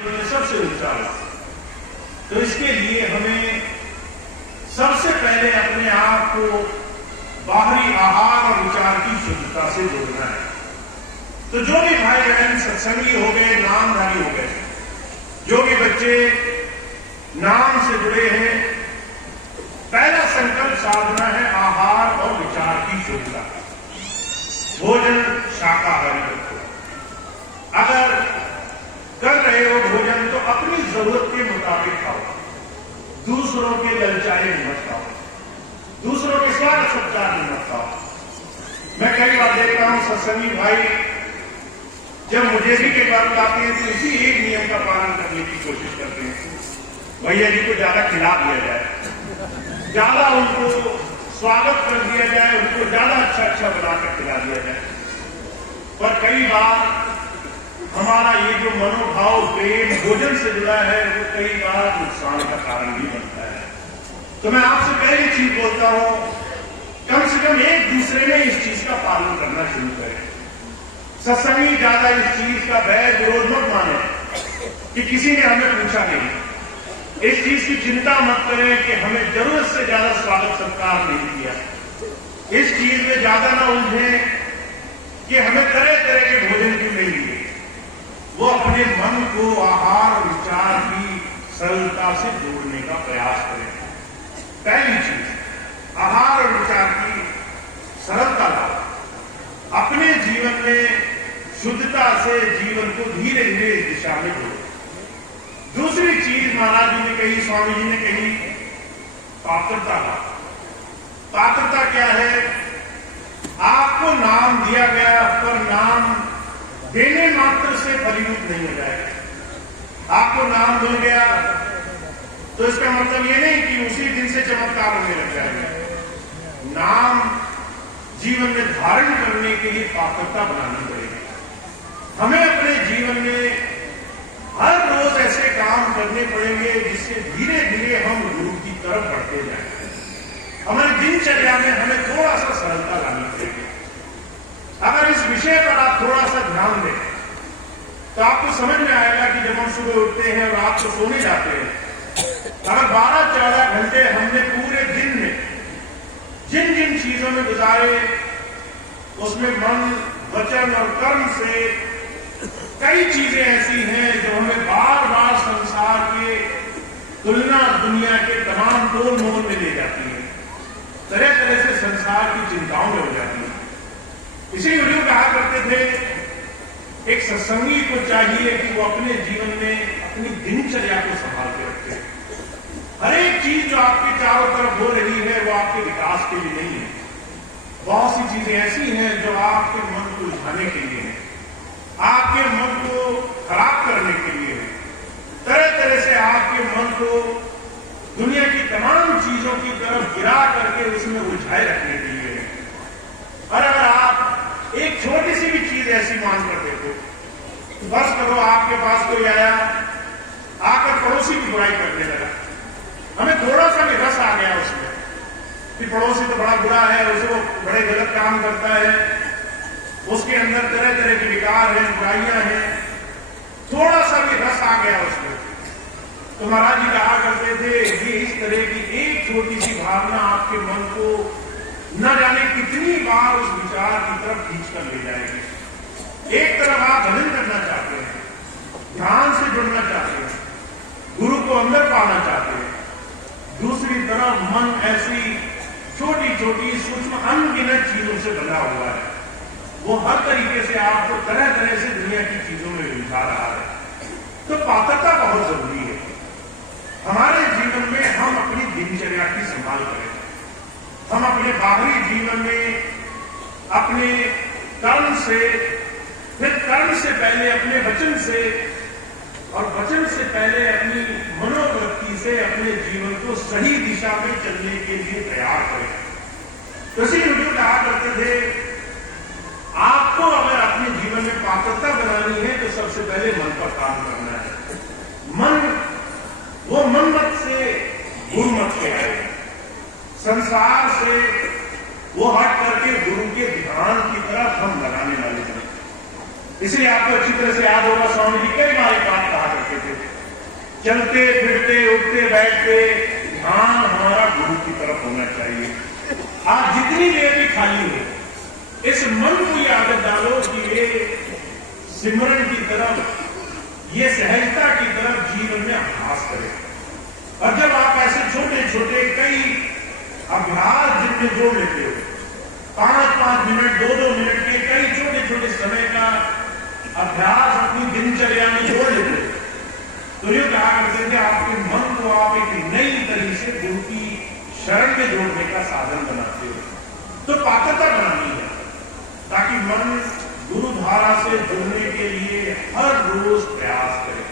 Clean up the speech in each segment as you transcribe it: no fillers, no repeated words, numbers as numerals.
सबसे ऊंचा है। तो इसके लिए हमें सबसे पहले अपने आप को बाहरी आहार और विचार की शुद्धता से जोड़ना है। तो जो भी भाई बहन सत्संगी हो गए, नामधारी हो गए, जो भी बच्चे नाम से जुड़े हैं, पहला संकल्प साधना है आहार और विचार की शुद्धता। भोजन शाकाहारी रखो। अगर कर रहे हो भोजन तो अपनी जरूरत के मुताबिक खाओ, दूसरों के ललचाए मत खाओ, दूसरों के स्वागत सत्कार मत खाओ। मैं कई बार देखता हूं सत्संगी भाई जब मुझे भी कई बार बुलाते हैं तो इसी एक नियम का पालन करने की कोशिश करते हैं, भैया जी को ज्यादा खिला दिया जाए, ज्यादा उनको स्वागत कर दिया जाए, उनको ज्यादा अच्छा बनाकर खिला दिया जाए। पर कई बार हमारा ये जो मनोभाव प्रेम भोजन से जुड़ा है वो कई बार नुकसान का कारण भी बनता है। तो मैं आपसे पहली चीज बोलता हूं, कम से कम एक दूसरे में इस चीज का पालन करना शुरू करें। सत्संगी ज्यादा इस चीज का वैर विरोध मत माने कि किसी ने हमें पूछा नहीं। इस चीज की चिंता मत करें कि हमें जरूरत से ज्यादा स्वागत सत्कार नहीं किया। इस चीज में ज्यादा ना उलझे कि हमें तरह तरह के भोजन क्यों नहीं दिए। वो अपने मन को आहार विचार की सरलता से जोड़ने का प्रयास करें। पहली चीज आहार और विचार की सरलता लाओ। अपने जीवन में शुद्धता से जीवन को धीरे धीरे इस दिशा में जोड़ो। दूसरी चीज महाराज जी ने कही, स्वामी जी ने कही, पात्रता लाओ। पात्रता क्या है? आपको नाम दिया गया पर नाम देने मात्र से फलीभूत नहीं हो जाएगा। आपको नाम मिल गया तो इसका मतलब ये नहीं कि उसी दिन से चमत्कार होने लग जाएगा। नाम जीवन में धारण करने के लिए पात्रता बनानी पड़ेगी। हमें अपने जीवन में हर रोज ऐसे काम करने पड़ेंगे जिससे धीरे धीरे हम गुरु की तरफ बढ़ते जाएंगे। हमारी दिनचर्या में हमें थोड़ा सा सरलता लानी पड़ेगी। अगर इस विषय पर आप थोड़ा सा ध्यान दें तो आपको समझ में आएगा कि जब हम सुबह उठते हैं और रात को सोने जाते हैं, अगर 12-14 घंटे हमने पूरे दिन में जिन जिन चीजों में गुजारे उसमें मन, वचन और कर्म से कई चीजें ऐसी हैं जो हमें बार बार संसार के तुलना दुनिया के तमाम तोल मोल में ले जाती है, तरह तरह से संसार की चिंताओं में हो जाती है। इसी गुरु कहा करते थे, एक सत्संगी को चाहिए कि वो अपने जीवन में अपनी दिनचर्या को संभाल के रखे। हर एक चीज जो आपके चारों तरफ हो रही है वो आपके विकास के लिए नहीं है। बहुत सी चीजें ऐसी हैं जो आपके मन को उलझाने के लिए है, आपके मन को खराब करने के लिए है, तरह तरह से आपके मन को दुनिया की तमाम चीजों की तरफ गिरा करके उसमें उलझाए रखने के लिए है। और अगर आप एक छोटी सी भी चीज ऐसी मांग कर देखो, बस करो आपके पास कोई आया, आकर पड़ोसी की बुराई करने लगा, हमें थोड़ा सा भी रस आ गया उसमें कि पड़ोसी तो बड़ा बुरा है, उसे वो बड़े गलत काम करता है, उसके अंदर तरह तरह के विकार हैं, बुराइयां हैं, थोड़ा सा भी रस आ गया उसमें, तो महाराज जी कहा करते थे ये इस तरह की एक छोटी सी भावना आपके मन को न जाने कितनी बार उस विचार की तरफ खींच कर ले जाएगी। एक तरफ आप भजन करना चाहते हैं, ध्यान से जुड़ना चाहते हैं, गुरु को अंदर पाना चाहते हैं, दूसरी तरफ मन ऐसी छोटी छोटी सूक्ष्म अनगिनत चीजों से बना हुआ है, वो हर तरीके से आपको तरह तरह से दुनिया की चीजों में उलझा रहा है। तो पात्रता बहुत जरूरी है। हमारे जीवन में हम अपनी दिनचर्या की संभाल करें, हम अपने बाहरी जीवन में अपने कर्म से, फिर कर्म से पहले अपने वचन से, और वचन से पहले अपनी मनोवृत्ति से अपने जीवन को सही दिशा में चलने के लिए तैयार करें। तो इसी वीडियो कहा करते थे, आपको अगर अपने जीवन में पात्रता बनानी है तो सबसे पहले मन पर काम करना है। मन, वो मन मत से गुरु मत से आए, संसार से वो हट करके गुरु के ध्यान की तरफ हम लगाने वाले हैं। इसलिए आपको अच्छी तरह से याद होगा, स्वामी जी कई बार एक बात कहा करते थे, चलते फिरते उठते बैठते ध्यान हमारा गुरु की तरफ होना चाहिए। आप जितनी देर भी खाली हो, इस मन को ये आदत डालो कि ये सिमरन की तरफ, ये सहजता की तरफ जीवन में अभ्यास करें। और जब आप ऐसे छोटे छोटे कई अभ्यास जिनमें जोड़ लेते हो, 5-5 मिनट 2-2 मिनट के कई छोटे छोटे समय का अभ्यास अपनी दिनचर्या में जोड़ लेते हो, तो ये कहा करते थे आपके मन को आप एक नई तरीके से गुरु की शरण में जोड़ने का साधन बनाते हो। तो पात्रता बनानी है ताकि मन गुरु धारा से जुड़ने के लिए हर रोज प्रयास करे,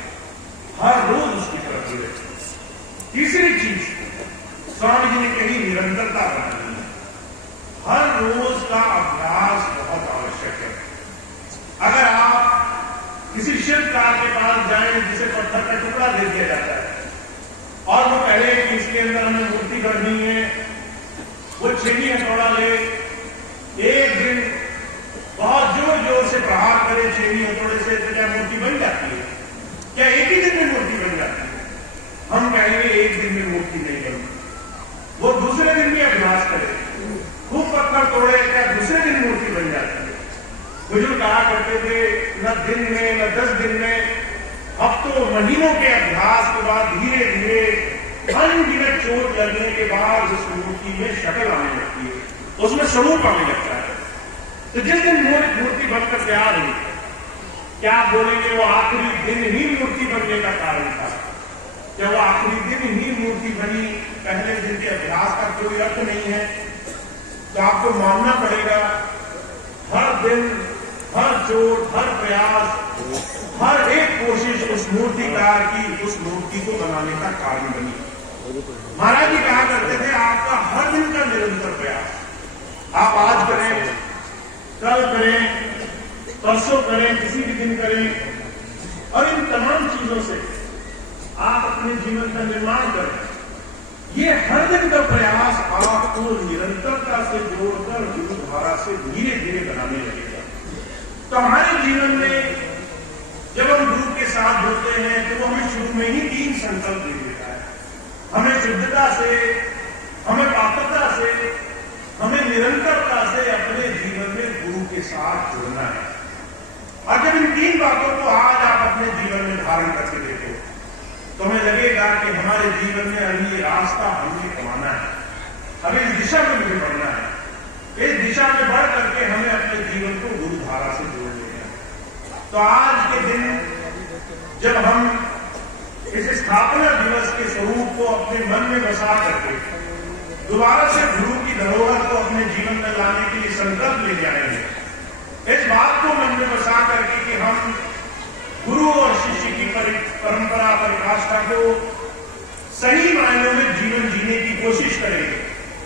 हर रोज उसकी तरफ जुड़े। तीसरी चीज स्वामी जी ने कही निरंतरता बनानी है। हर रोज का अभ्यास बहुत आवश्यक है। अगर आप किसी शिल्पकार के पास जाएं जिसे पत्थर का टुकड़ा दे दिया जाता है और वो पहले कि इसके अंदर हमें मूर्ति गढ़नी है, वो छेनी हथौड़ा ले, एक दिन बहुत जोर जोर से प्रहार करे छेनी हथौड़े से, तो क्या मूर्ति बन जाती है? क्या एक ही दिन में मूर्ति बन जाती है? हम कहेंगे एक दिन में मूर्ति नहीं बनती। वो दूसरे दिन भी अभ्यास करे, खूब पत्थर तोड़े, क्या दूसरे दिन मूर्ति बन जाती है? बुजुर्ग कहा करते थे न दिन में न 10 दिन में, हफ्तों महीनों के अभ्यास के बाद धीरे धीरे अनगिनत चोट लगने के बाद उस मूर्ति में शक्ल आने लगती है, उसमें स्वरूप आने लगता है। तो जिस दिन मूर्ति बनकर तैयार हुई, क्या आप बोलेंगे वो आखिरी दिन ही मूर्ति बनने का कारण था? क्या वो आखिरी दिन ही मूर्ति बनी, पहले दिन के अभ्यास का कोई अर्थ नहीं है? तो आपको मानना पड़ेगा हर दिन, हर चोट, हर प्रयास, हर एक कोशिश उस मूर्तिकार की उस मूर्ति को बनाने का कारण बनी। महाराज जी कहा करते थे आपका हर दिन का निरंतर प्रयास, आप आज करें, कल करें, परसों करें, किसी भी दिन करें, और इन तमाम चीजों से आप अपने जीवन का निर्माण करें। ये हर दिन का प्रयास आपको निरंतरता से जोड़कर गुरु धारा से धीरे धीरे बनाने लगेगा। तो हमारे जीवन में जब हम गुरु के साथ जुड़ते हैं तो वो हमें शुरू में ही 3 संकल्प दे देता है। हमें शुद्धता से, हमें पात्रता से, हमें निरंतरता से अपने जीवन में गुरु के साथ जुड़ना है। और जब इन 3 बातों को आज आप अपने जीवन में धारण करके देखो तो हमें लगेगा कि हमारे जीवन में अभी ये रास्ता हमें कमाना है, अभी इस दिशा में मुझे बढ़ना है, इस दिशा में बढ़ करके हमें अपने जीवन को गुरु धारा से जोड़ लेना है। तो आज के दिन जब हम इस स्थापना दिवस के स्वरूप को अपने मन में बसा करके दोबारा से गुरु की धरोहर को अपने जीवन में लाने के लिए संकल्प ले जाएंगे, इस बात को मन में बसा करके कि हम गुरु और शिष्य की परंपरा परिभाषा को सही मायनों में जीवन जीने की कोशिश करेंगे,